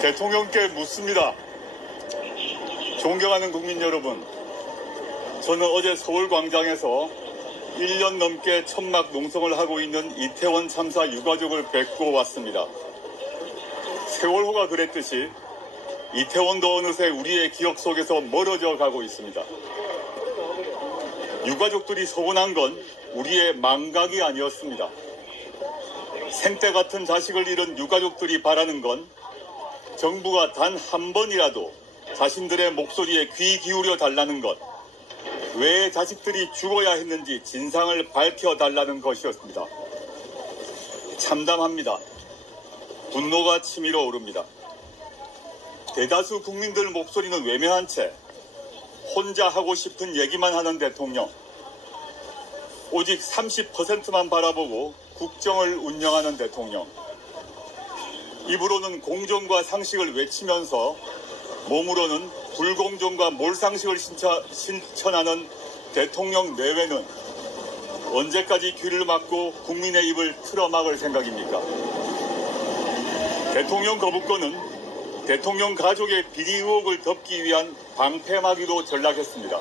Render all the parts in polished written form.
대통령께 묻습니다. 존경하는 국민 여러분, 저는 어제 서울광장에서 1년 넘게 천막 농성을 하고 있는 이태원 참사 유가족을 뵙고 왔습니다. 세월호가 그랬듯이 이태원도 어느새 우리의 기억 속에서 멀어져 가고 있습니다. 유가족들이 서운한 건 우리의 망각이 아니었습니다. 생때 같은 자식을 잃은 유가족들이 바라는 건 정부가 단 한 번이라도 자신들의 목소리에 귀 기울여 달라는 것, 왜 자식들이 죽어야 했는지 진상을 밝혀달라는 것이었습니다. 참담합니다. 분노가 치밀어 오릅니다. 대다수 국민들 목소리는 외면한 채 혼자 하고 싶은 얘기만 하는 대통령, 오직 30%만 바라보고 국정을 운영하는 대통령, 입으로는 공정과 상식을 외치면서 몸으로는 불공정과 몰상식을 실천하는 대통령 내외는 언제까지 귀를 막고 국민의 입을 틀어막을 생각입니까? 대통령 거부권은 대통령 가족의 비리 의혹을 덮기 위한 방패막이로 전락했습니다.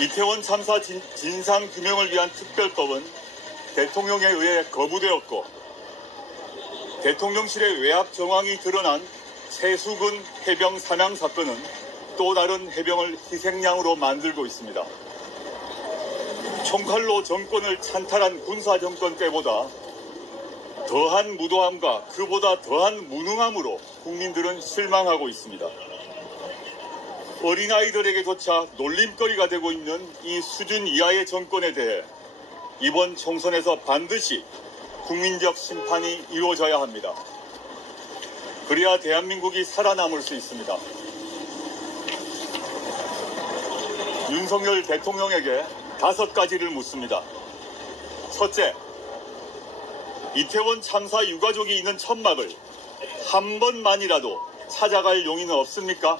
이태원 참사 진상규명을 위한 특별법은 대통령에 의해 거부되었고, 대통령실의 외압 정황이 드러난 최수근 해병 사망 사건은 또 다른 해병을 희생양으로 만들고 있습니다. 총칼로 정권을 찬탈한 군사정권 때보다 더한 무도함과 그보다 더한 무능함으로 국민들은 실망하고 있습니다. 어린아이들에게조차 놀림거리가 되고 있는 이 수준 이하의 정권에 대해 이번 총선에서 반드시 국민적 심판이 이루어져야 합니다. 그래야 대한민국이 살아남을 수 있습니다. 윤석열 대통령에게 5가지를 묻습니다. 첫째, 이태원 참사 유가족이 있는 천막을 한 번만이라도 찾아갈 용의는 없습니까?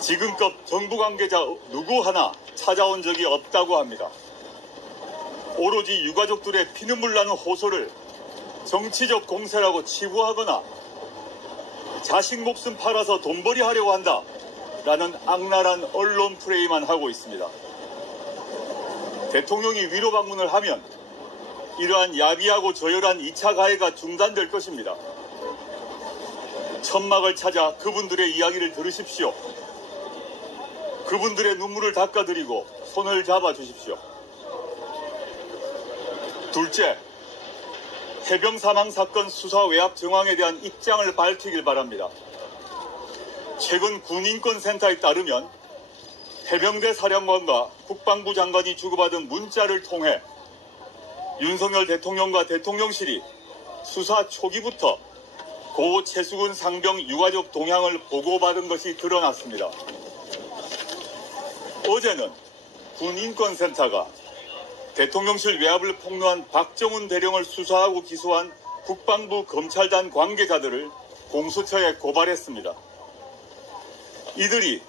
지금껏 정부 관계자 누구 하나 찾아온 적이 없다고 합니다. 오로지 유가족들의 피눈물 나는 호소를 정치적 공세라고 치부하거나 자식 목숨 팔아서 돈벌이 하려고 한다 라는 악랄한 언론 프레이만 하고 있습니다. 대통령이 위로 방문을 하면 이러한 야비하고 저열한 2차 가해가 중단될 것입니다. 천막을 찾아 그분들의 이야기를 들으십시오. 그분들의 눈물을 닦아드리고 손을 잡아주십시오. 둘째, 해병 사망 사건 수사 외압 정황에 대한 입장을 밝히길 바랍니다. 최근 군인권센터에 따르면 해병대 사령관과 국방부 장관이 주고받은 문자를 통해 윤석열 대통령과 대통령실이 수사 초기부터 고 최수근 상병 유가족 동향을 보고받은 것이 드러났습니다. 어제는 군인권센터가 대통령실 외압을 폭로한 박정훈 대령을 수사하고 기소한 국방부 검찰단 관계자들을 공수처에 고발했습니다. 이들이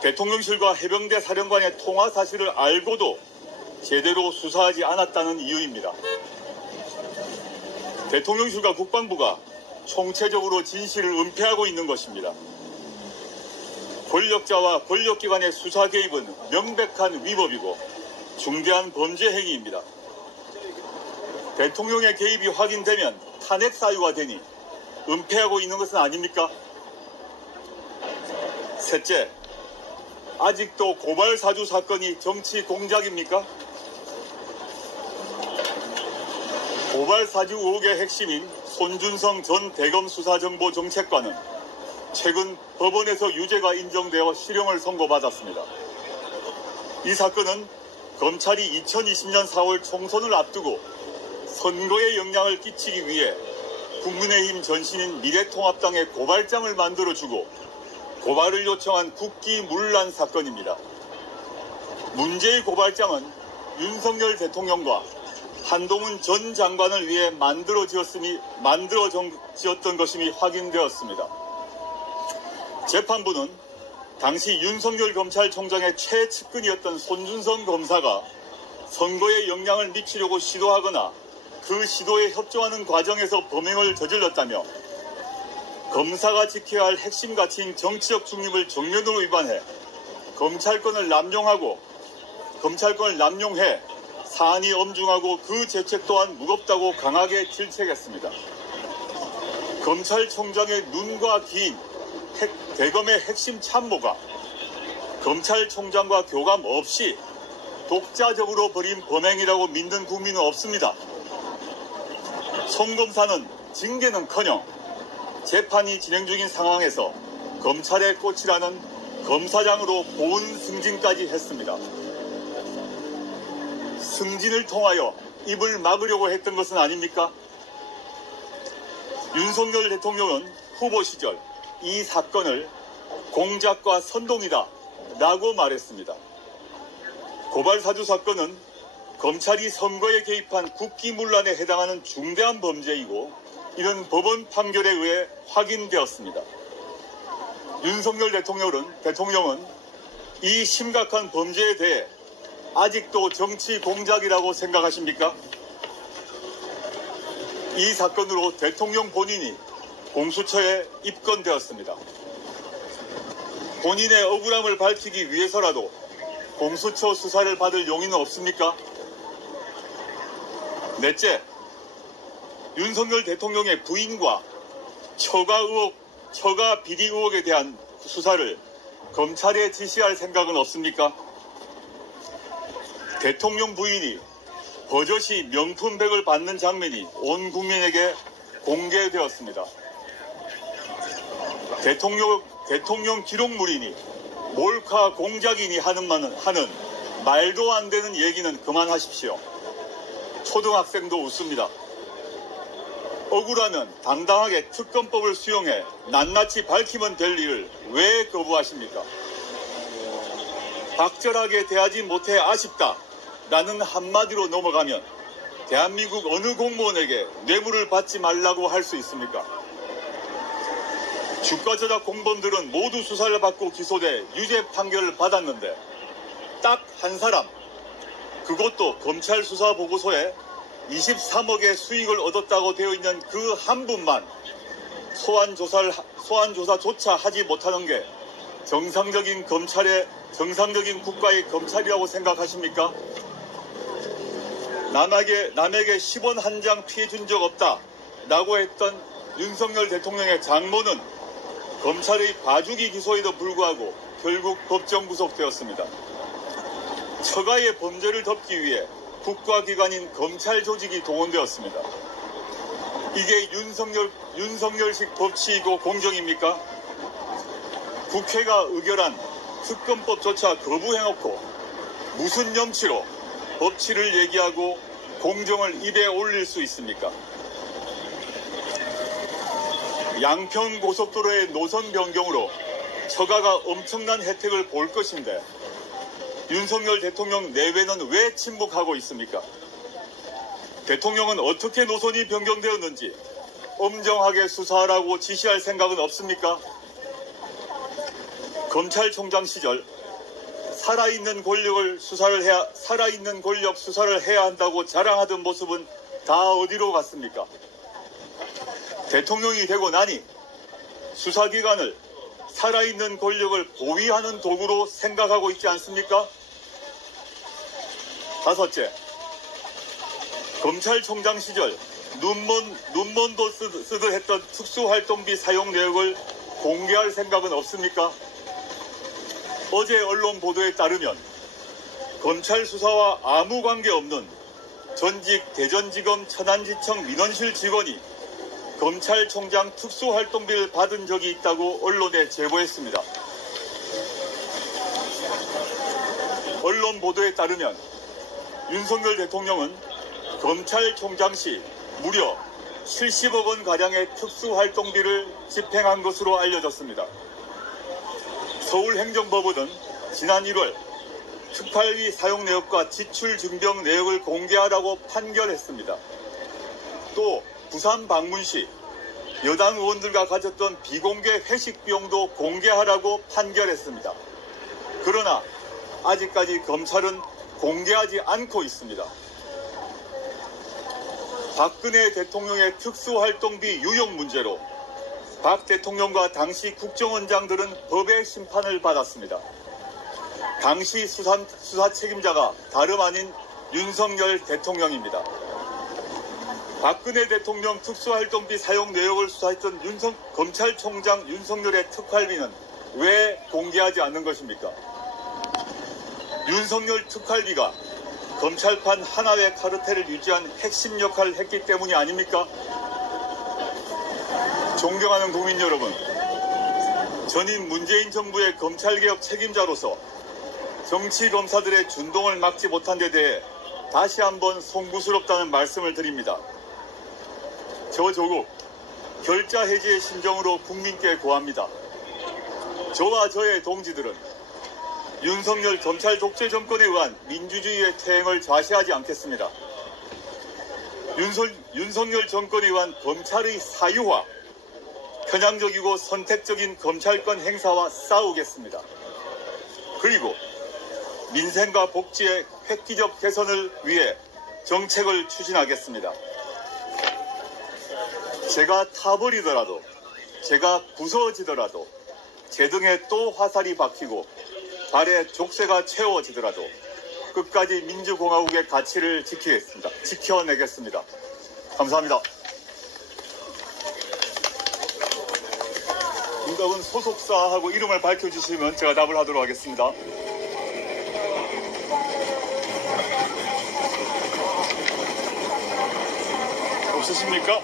대통령실과 해병대 사령관의 통화 사실을 알고도 제대로 수사하지 않았다는 이유입니다. 대통령실과 국방부가 총체적으로 진실을 은폐하고 있는 것입니다. 권력자와 권력기관의 수사 개입은 명백한 위법이고 중대한 범죄 행위입니다. 대통령의 개입이 확인되면 탄핵 사유가 되니 은폐하고 있는 것은 아닙니까? 셋째, 아직도 고발 사주 사건이 정치 공작입니까? 고발 사주 의혹의 핵심인 손준성 전 대검 수사정보정책관은 최근 법원에서 유죄가 인정되어 실형을 선고받았습니다. 이 사건은 검찰이 2020년 4월 총선을 앞두고 선거에 영향을 끼치기 위해 국민의힘 전신인 미래통합당에 고발장을 만들어주고 고발을 요청한 국기문란 사건입니다. 문제의 고발장은 윤석열 대통령과 한동훈 전 장관을 위해 만들어지었던 것임이 확인되었습니다. 재판부는 당시 윤석열 검찰총장의 최측근이었던 손준성 검사가 선거에 영향을 미치려고 시도하거나 그 시도에 협조하는 과정에서 범행을 저질렀다며 검사가 지켜야 할 핵심 가치인 정치적 중립을 정면으로 위반해 검찰권을 남용해 사안이 엄중하고 그 죄책 또한 무겁다고 강하게 질책했습니다. 검찰총장의 눈과 귀인 대검의 핵심 참모가 검찰총장과 교감 없이 독자적으로 벌인 범행이라고 믿는 국민은 없습니다. 송 검사는 징계는커녕 재판이 진행 중인 상황에서 검찰의 꽃이라는 검사장으로 보훈 승진까지 했습니다. 승진을 통하여 입을 막으려고 했던 것은 아닙니까? 윤석열 대통령은 후보 시절 이 사건을 공작과 선동이다 라고 말했습니다. 고발사주 사건은 검찰이 선거에 개입한 국기문란에 해당하는 중대한 범죄이고 이런 법원 판결에 의해 확인되었습니다. 윤석열 대통령은 이 심각한 범죄에 대해 아직도 정치 공작이라고 생각하십니까? 이 사건으로 대통령 본인이 공수처에 입건되었습니다. 본인의 억울함을 밝히기 위해서라도 공수처 수사를 받을 용의는 없습니까? 넷째, 윤석열 대통령의 부인과 처가 비리 의혹에 대한 수사를 검찰에 지시할 생각은 없습니까? 대통령 부인이 버젓이 명품백을 받는 장면이 온 국민에게 공개되었습니다. 대통령 기록물이니 몰카 공작이니 하는 말도 안 되는 얘기는 그만하십시오. 초등학생도 웃습니다. 억울하면 당당하게 특검법을 수용해 낱낱이 밝히면 될 일을 왜 거부하십니까? 박절하게 대하지 못해 아쉽다 라는 한마디로 넘어가면 대한민국 어느 공무원에게 뇌물을 받지 말라고 할 수 있습니까? 주가 조작 공범들은 모두 수사를 받고 기소돼 유죄 판결을 받았는데 딱 한 사람, 그것도 검찰 수사 보고서에 23억의 수익을 얻었다고 되어 있는 그 한 분만 소환 조사조차 하지 못하는 게 정상적인 국가의 검찰이라고 생각하십니까? 남에게 10원 한 장 피해 준 적 없다 라고 했던 윤석열 대통령의 장모는 검찰의 봐주기 기소에도 불구하고 결국 법정 구속되었습니다. 처가의 범죄를 덮기 위해 국가기관인 검찰 조직이 동원되었습니다. 이게 윤석열식 법치이고 공정입니까? 국회가 의결한 특검법조차 거부해놓고 무슨 염치로 법치를 얘기하고 공정을 입에 올릴 수 있습니까? 양평 고속도로의 노선 변경으로 처가가 엄청난 혜택을 볼 것인데 윤석열 대통령 내외는 왜 침묵하고 있습니까? 대통령은 어떻게 노선이 변경되었는지 엄정하게 수사하라고 지시할 생각은 없습니까? 검찰총장 시절 살아있는 권력 수사를 해야 한다고 자랑하던 모습은 다 어디로 갔습니까? 대통령이 되고 나니 수사기관을 살아있는 권력을 보위하는 도구로 생각하고 있지 않습니까? 다섯째, 검찰총장 시절 눈먼도 쓰듯 했던 특수활동비 사용 내역을 공개할 생각은 없습니까? 어제 언론 보도에 따르면 검찰 수사와 아무 관계없는 전직 대전지검 천안지청 민원실 직원이 검찰총장 특수활동비를 받은 적이 있다고 언론에 제보했습니다. 언론 보도에 따르면 윤석열 대통령은 검찰총장 시 무려 70억 원 가량의 특수활동비를 집행한 것으로 알려졌습니다. 서울행정법원은 지난 1월 특활비 사용 내역과 지출 증빙 내역을 공개하라고 판결했습니다. 또 부산 방문 시 여당 의원들과 가졌던 비공개 회식 비용도 공개하라고 판결했습니다. 그러나 아직까지 검찰은 공개하지 않고 있습니다. 박근혜 대통령의 특수활동비 유용 문제로 박 대통령과 당시 국정원장들은 법의 심판을 받았습니다. 당시 수사 책임자가 다름 아닌 윤석열 대통령입니다. 박근혜 대통령 특수활동비 사용 내역을 수사했던 검찰총장 윤석열의 특활비는 왜 공개하지 않는 것입니까? 윤석열 특활비가 검찰판 하나회 카르텔을 유지한 핵심 역할을 했기 때문이 아닙니까? 존경하는 국민 여러분, 전임 문재인 정부의 검찰개혁 책임자로서 정치검사들의 준동을 막지 못한 데 대해 다시 한번 송구스럽다는 말씀을 드립니다. 저 조국 결자 해지의 심정으로 국민께 고합니다. 저와 저의 동지들은 윤석열 검찰 독재 정권에 의한 민주주의의 퇴행을 좌시하지 않겠습니다. 윤석열 정권에 의한 검찰의 사유화, 편향적이고 선택적인 검찰권 행사와 싸우겠습니다. 그리고 민생과 복지의 획기적 개선을 위해 정책을 추진하겠습니다. 제가 타버리더라도, 제가 부서지더라도, 제 등에 또 화살이 박히고 발에 족쇄가 채워지더라도 끝까지 민주공화국의 가치를 지켜내겠습니다. 감사합니다. 응답은 소속사하고 이름을 밝혀주시면 제가 답을 하도록 하겠습니다. 없으십니까?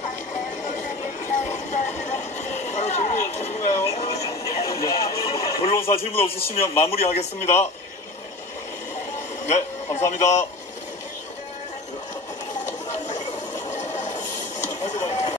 네. 언론사 질문 없으시면 마무리하겠습니다. 네, 감사합니다.